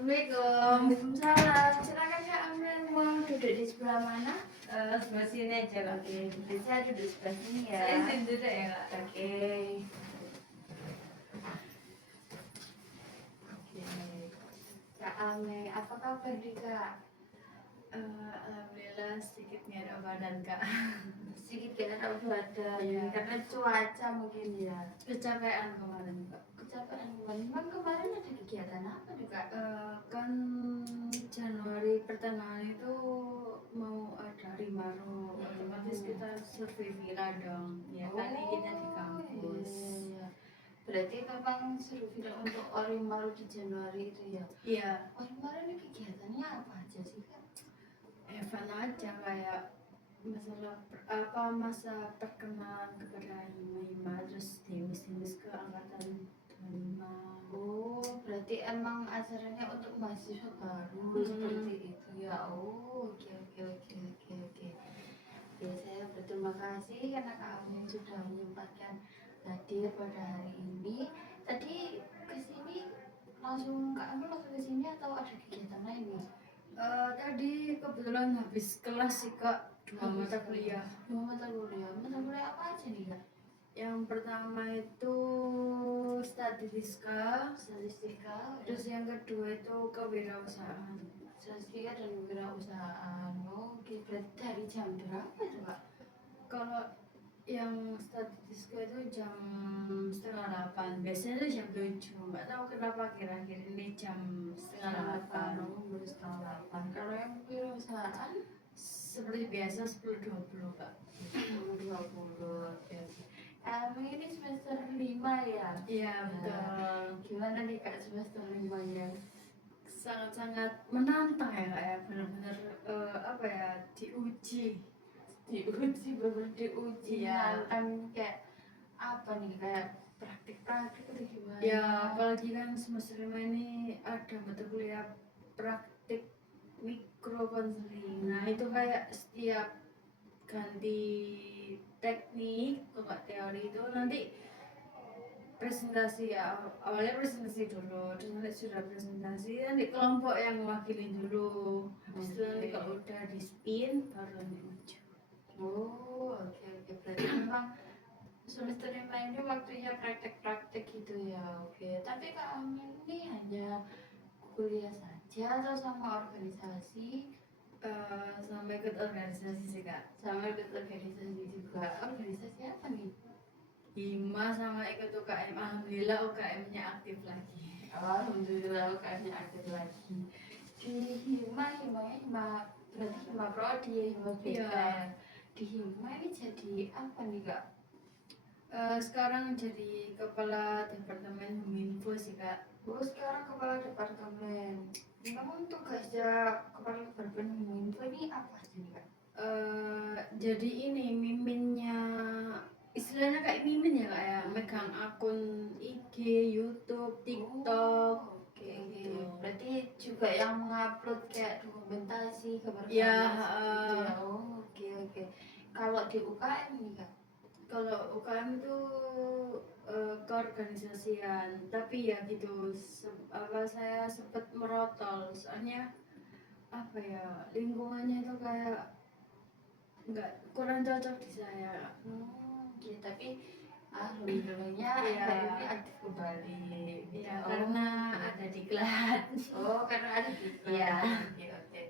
Assalamualaikum. Waalaikumsalam. Silakan Kak Amel, mau duduk di sebelah mana? Sebelah sini aja Kak. Oke, saya duduk sebelah sini ya. Saya izin dulu ya Kak. Oke. Oke. Kak Amel, apa kabar nih Kak? Alhamdulillah sedikit nggak ada badan Kak. Sedikit gak enak badan, Iya. karena cuaca mungkin ya. Kecapean kemarin Kak. Kecapean kemarin. Memang kemarin ada kegiatan apa nih Kak? Kan Januari pertengahan itu mau ada Rimaro, otomatis kita survei villa dong. Ya kan ini kita di kampus. Iya. Berarti memang seru film untuk Orimaru di Januari itu ya. Iya, Orimaru ini kegiatannya apa aja sih Kak? event aja kayak masa perkenalan kepada Hima terus dimis ke angkatan 25. Oh, berarti emang acaranya untuk mahasiswa baru seperti itu ya. Oh, oke oke oke oke oke. Ya, saya berterima kasih karena kamu sudah menyempatkan hadir pada hari ini. Tadi kesini langsung langsung ke sini atau ada kegiatan lain nih? Tadi kebetulan habis kelas sih Kak, dua mata kuliah. Mata kuliah apa aja nih Kak? Yang pertama itu statistika, terus yang kedua itu kewirausahaan. Statistika dan kewirausahaan. Oke, berarti dari jam berapa itu Kak? Kalau yang statistika itu jam 7:30, biasanya itu jam 7. Nggak tahu kenapa akhir-akhir ini jam 7:30. Baru setengah delapan. Kalau yang kewirausahaan Seperti biasa 10:20 Kak. 20. Oke oke. Kamu ini semester 5 ya? Iya betul. Gimana nih Kak semester 5-nya? Sangat-sangat menantang ya Kak ya, benar-benar apa ya, diuji. Bener diuji Iya. nantang kayak apa nih, kayak praktik-praktik atau gimana? Ya apalagi kan semester 5 ini ada mata kuliah praktik mikro konseling. Nah itu kayak setiap ganti teknik ke teori itu nanti presentasi ya, awalnya presentasi dulu, terus nanti sudah presentasi nanti kelompok yang mewakili dulu, habis itu nanti kalau udah di spin baru nanti maju. Oh, oke oke. Berarti memang semester 5 ini waktunya praktek-praktek gitu ya. Oke. Tapi Kak Amin ini hanya kuliah saja atau sama organisasi? Sama ikut organisasi sih Kak, Sama ikut organisasi juga. Organisasi apa nih? Hima sama ikut UKM, alhamdulillah UKM-nya aktif lagi. Alhamdulillah UKM-nya aktif lagi. Di Hima berarti Hima Prodi ya, Hima BK. Iya. Di Hima ini jadi apa nih Kak? Sekarang jadi kepala departemen Huminfo sih Kak. Oh, sekarang kepala departemen. Kamu tugasnya kepala departemen info ini apa aja nih Kak? Jadi ini miminnya, istilahnya kayak mimin ya Kak ya, megang akun IG, YouTube, TikTok. Oke. Gitu. Berarti juga yang mengupload kayak dokumentasi kabar Ya, gitu ya. Oh, oke. Kalau di UKM nih Kak? kalau UKM itu keorganisasian, tapi ya gitu, saya sempat merotol, soalnya apa ya, lingkungannya itu kayak nggak, kurang cocok di saya. Oke, tapi alhamdulillahnya Iya. hari ini aktif kembali. Ya karena ada diklat. Oh, karena ada diklat. Iya. Oke.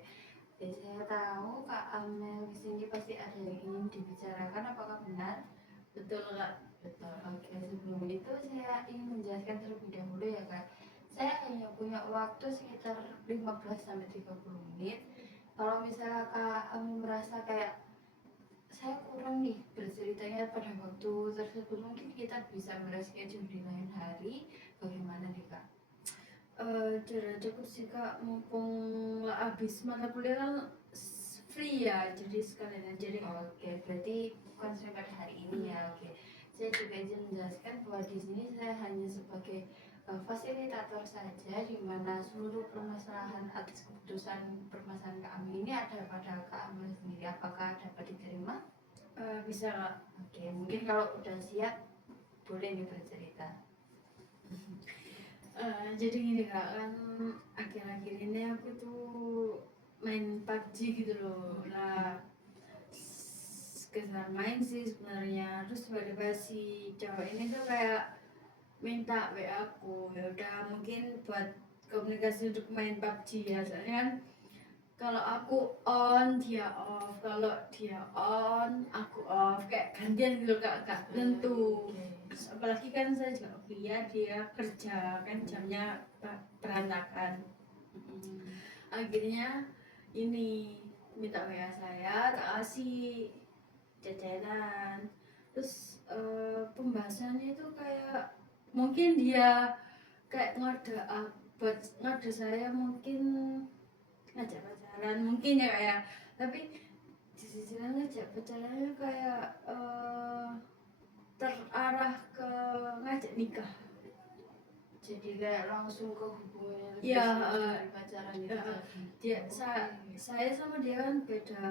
Jadi saya tahu Kak Amel kesini pasti ada yang ingin dibicarakan, apakah benar? Betul Kak. Betul. Oke, sebelum itu saya ingin menjelaskan terlebih dahulu ya Kak. Saya hanya punya waktu sekitar 15-30 menit. Kalau misalnya Kak Amel merasa kayak saya kurang nih berceritanya pada waktu tersebut, mungkin kita bisa mereschedule di lain hari. Bagaimana nih Kak? Cukup sih Kak, mumpung lah habis mata kuliah kan free ya, jadi sekalian aja deh. Oke, berarti bukan sampai pada hari ini ya. Oke, saya juga izin menjelaskan bahwa di sini saya hanya sebagai fasilitator saja, di mana seluruh permasalahan atas keputusan permasalahan Kak Ami ini ada pada Kak Ami sendiri. Apakah dapat diterima? Bisa Kak. Oke, mungkin kalau udah siap boleh nih bercerita. Jadi gini kak, kan akhir-akhir ini aku tuh main PUBG gitu loh. Nah, sekedar main sih sebenarnya. Terus tiba-tiba si cowok ini tuh kayak minta WA aku. Ya udah mungkin buat komunikasi untuk main PUBG ya. Soalnya kan kalau aku on dia off, kalau dia on aku off, kayak gantian gitu kak, gak tentu. Apalagi kan saya juga kuliah, dia kerja, kan jamnya berantakan. Akhirnya ini minta WA saya, tak kasih jajanan. Terus pembahasannya itu kayak mungkin dia kayak buat ngode saya, mungkin ngajak pacaran mungkin ya kayak, tapi di sisi lain ngajak pacarannya kayak terarah ke ngajak nikah. Jadi kayak langsung ke hubungannya lebih Ya, serius dari pacaran itu tadi. saya sama dia kan beda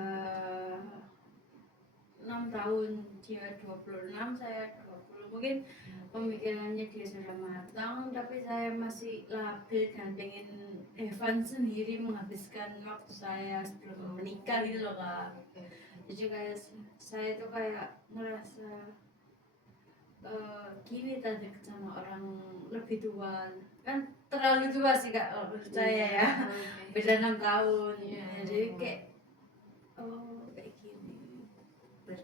6 tahun, dia 26, saya 20. Mungkin pemikirannya dia sudah matang, tapi saya masih labil dan pengen Evan sendiri menghabiskan waktu saya sebelum menikah gitu loh kak. Jadi kayak saya tuh kayak ngerasa gini tadi sama orang lebih tua, kan terlalu tua sih kak kalau menurut saya ya. Beda 6 tahun. Jadi kayak kayak gini.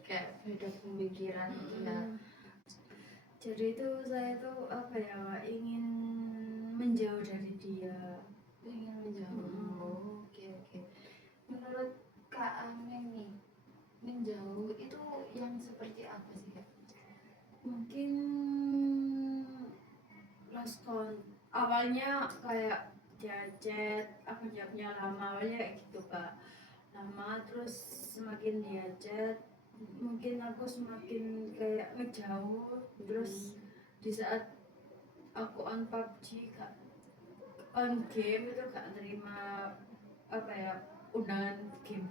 Kayak beda pemikiran gitu ya. Jadi itu saya tuh apa ya, ingin menjauh dari dia. Ingin menjauh. Oke. Menurut Kak Ameng nih, menjauh itu yang seperti apa sih Kak? Mungkin lost awalnya kayak dia chat, aku jawabnya lama, awalnya kayak gitu kak, lama. Terus semakin dia chat, mungkin aku semakin kayak ngejauh. Terus di saat aku on PUBG kak, on game itu gak terima apa ya, undangan game.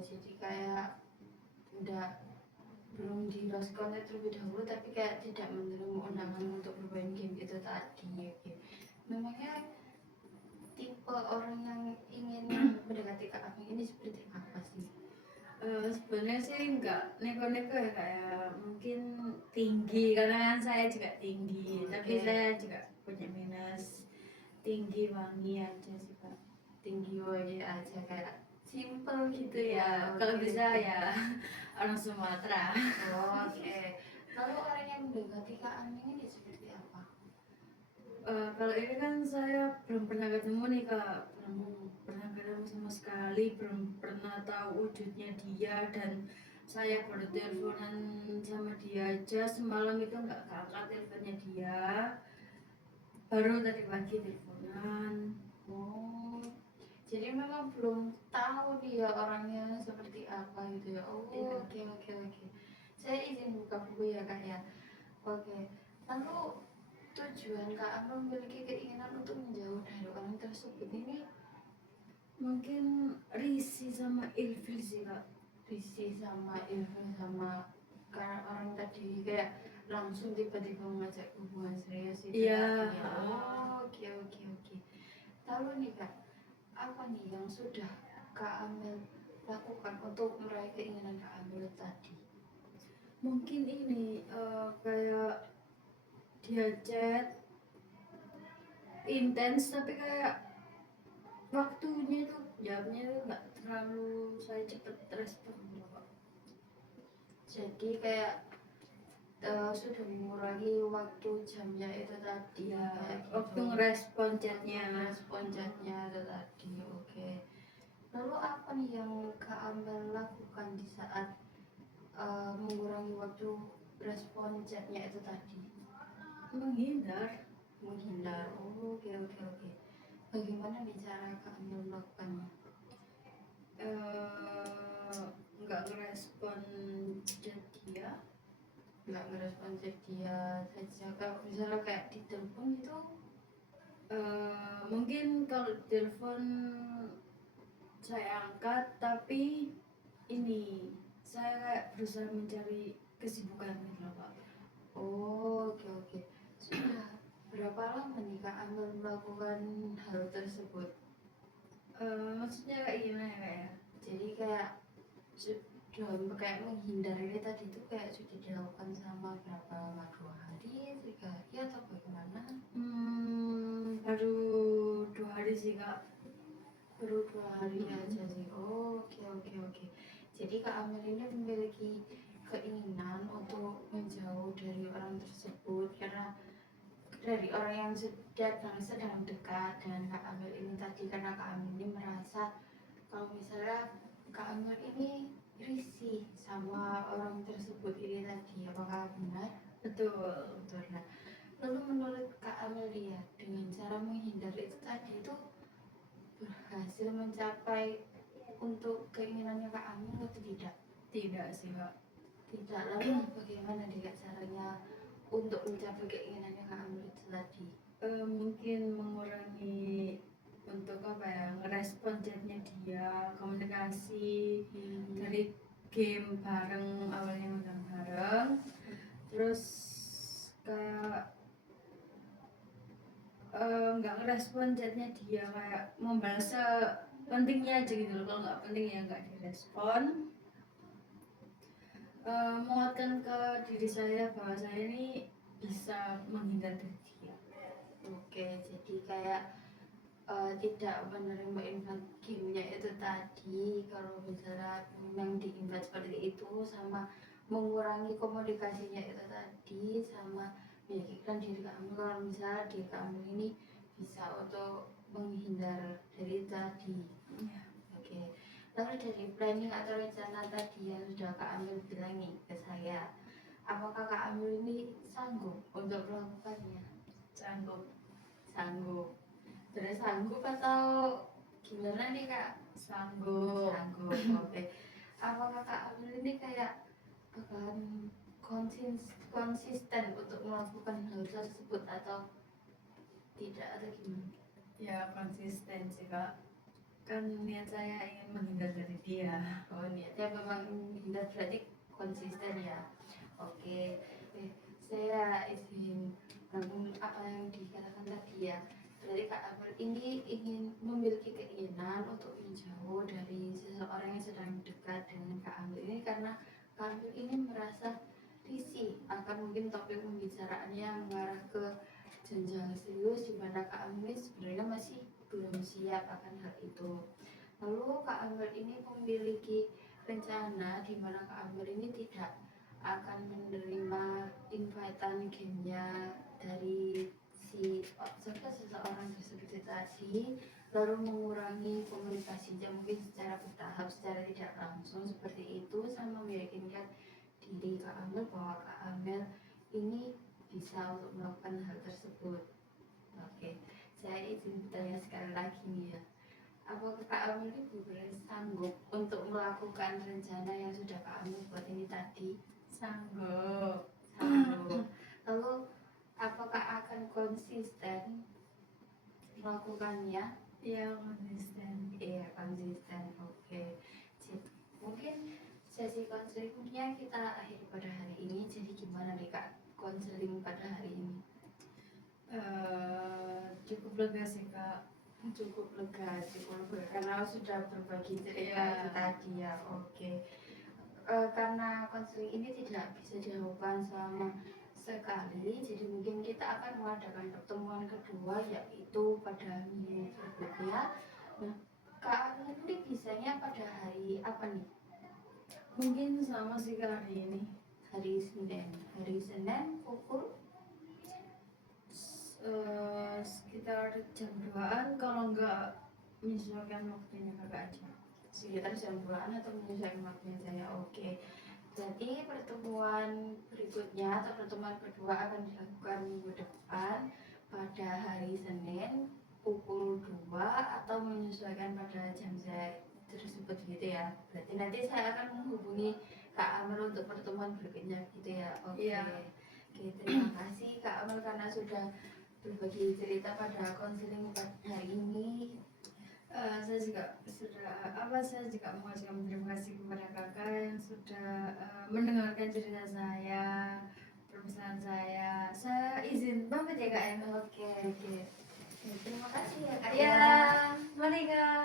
Jadi kayak udah belum di lost contact terlebih dahulu, tapi kayak tidak menerima undangan untuk bermain game itu tadi. Oke. Memangnya tipe orang yang ingin mendekati Kak Ameng ini seperti apa sih? Sebenarnya sih nggak neko-neko ya, kayak mungkin tinggi karena kan saya juga tinggi. Tapi saya juga punya minus, tinggi wangi aja sih kak. Tinggi wangi aja, kayak simple gitu ya. Kalau bisa ya orang Sumatera. Oke. Lalu orang yang mendekati Kak Ameng ini seperti apa? Kalau ini kan saya belum pernah ketemu nih kak, belum pernah ketemu sama sekali, belum pernah tahu wujudnya dia. Dan saya baru teleponan sama dia aja semalam, itu nggak keangkat teleponnya dia, baru tadi pagi teleponan. Jadi memang belum tahu dia orangnya seperti apa gitu ya. Oke. Saya izin buka buku ya Kak ya. Oke. Lalu tujuan Kak Ameng memiliki keinginan untuk menjauh dari orang tersebut ini Mungkin risih sama ilfil sih kak. risih sama ilfil sama karena orang tadi kayak langsung tiba-tiba mengajak hubungan serius itu Iya. tadi ya. Oke. Lalu nih Kak, apa nih yang sudah Kak Amel lakukan untuk meraih keinginan Kak Amel tadi? Mungkin ini kayak dia chat intens, tapi kayak waktunya itu jawabnya itu nggak terlalu saya cepet respon gitu kok. Jadi kayak sudah mengurangi waktu jamnya itu tadi Ya, kayak gitu. waktu ngerespon chatnya. Itu tadi. Oke. Lalu apa nih yang Kak Amel lakukan di saat mengurangi waktu respon chatnya itu tadi? Menghindar. Oke. Bagaimana nih cara Kak Amel melakukannya? Nggak ngerespon chat dia. Nggak ngerespon chat dia saja. Kalau misalnya kayak di telepon gitu, Mungkin kalau telepon saya angkat, tapi ini saya kayak berusaha mencari kesibukan gitu loh pak. oke. Sudah berapa lama nih Kak Amel melakukan hal tersebut? Maksudnya kayak gimana ya Kak ya? Jadi kayak sudah kayak menghindar ini tadi itu kayak sudah dilakukan sama berapa lama, 2 hari, 3 hari atau bagaimana? Baru 2 hari sih Kak. Baru 2 hari aja sih. Oh, oke oke oke. Jadi Kak Amel ini memiliki keinginan untuk menjauh dari orang tersebut karena dari orang yang sedang dekat dengan Kak Amel ini tadi, karena Kak Amel ini merasa kalau misalnya Kak Amel ini risih sama orang tersebut ini tadi, apakah benar? Betul. Betul. Nah, lalu menurut Kak Amelia dengan cara menghindar itu tadi itu berhasil mencapai untuk keinginannya Kak Amel atau tidak? Tidak sih Kak. Tidak. Lalu bagaimana dia caranya untuk mencapai keinginannya Kak Amel itu tadi? Mungkin mengurangi untuk apa ya, ngerespon chatnya dia, komunikasi dari game bareng, awalnya megang bareng, terus kayak nggak ngerespon chatnya dia, kayak membalas pentingnya aja gitu loh, kalau nggak penting ya nggak direspon. Menguatkan ke diri saya bahwa saya ini bisa menghindar dari dia. Oke, jadi kayak tidak menerima invite gamenya itu tadi, kalau misalnya memang di invite seperti itu, sama mengurangi komunikasinya itu tadi, sama meyakinkan diri kamu kalau misalnya diri kamu ini bisa untuk menghindar dari tadi. Ya. Oke, lalu dari planning atau rencana tadi yang sudah Kak Amil bilang nih ke saya, apakah Kak Amil ini sanggup untuk melakukannya? Sanggup. Sanggup. Terus sanggup atau gimana nih Kak? Sanggup. Sanggup. Oke. Apakah Kak Amil ini kayak bakalan konsisten untuk melakukan hal tersebut atau tidak, atau gimana? Ya konsisten sih Kak, kan niat saya ingin menghindar dari dia. Oh, niatnya memang menghindar, berarti konsisten ya. Oke. Saya izin apa yang dikatakan tadi ya. Berarti Kak Amel ini ingin memiliki keinginan untuk menjauh dari seseorang yang sedang dekat dengan Kak Amel ini karena Kak Amel ini merasa risih akan mungkin topik pembicaraannya mengarah ke jenjang serius di mana Kak Amel sebenarnya masih belum siap akan hal itu. Lalu Kak Amel ini memiliki rencana di mana Kak Amel ini tidak akan menerima invitean gamenya dari seseorang tersebut tadi, lalu mengurangi komunikasinya mungkin secara bertahap, secara tidak langsung seperti itu, sama meyakinkan diri Kak Amel bahwa Kak Amel ini bisa untuk melakukan hal tersebut. Oke, saya izin bertanya sekali lagi nih ya, apakah Kak Amel ini benar sanggup untuk melakukan rencana yang sudah Kak Amel buat ini tadi? Sanggup. Sanggup. Lalu apakah akan konsisten melakukannya? Iya konsisten. Iya, konsisten. Oke. Mungkin sesi konselingnya kita akhiri pada hari ini. Jadi gimana nih Kak konseling pada hari ini? Cukup lega sih Kak. Cukup lega karena sudah berbagi cerita itu tadi ya. Oke. Karena konseling ini tidak bisa dilakukan selama sekali, jadi mungkin kita akan mengadakan pertemuan kedua yaitu pada minggu berikutnya. Nah, Kak Amel ini bisanya pada hari apa nih? Mungkin sama sih Kak hari ini. Hari Senin pukul sekitar jam 2-an, kalau enggak menyesuaikan waktunya Kakak aja. sekitar jam 2-an atau menyesuaikan waktunya saya. Oke. Jadi pertemuan berikutnya atau pertemuan kedua akan dilakukan minggu depan pada hari Senin pukul 2 atau menyesuaikan pada jam saya tersebut gitu ya. Berarti nanti saya akan menghubungi Kak Amel untuk pertemuan berikutnya gitu ya. Oke. Iya. Oke, terima kasih Kak Amel karena sudah berbagi cerita pada konseling hari ini. Saya juga mengucapkan terima kasih kepada kakak yang sudah mendengarkan cerita saya, permasalahan saya. Saya izin pamit ya Kak ya. Oke, oke. Ya, terima kasih ya Kak Ya, ya. mari Kak.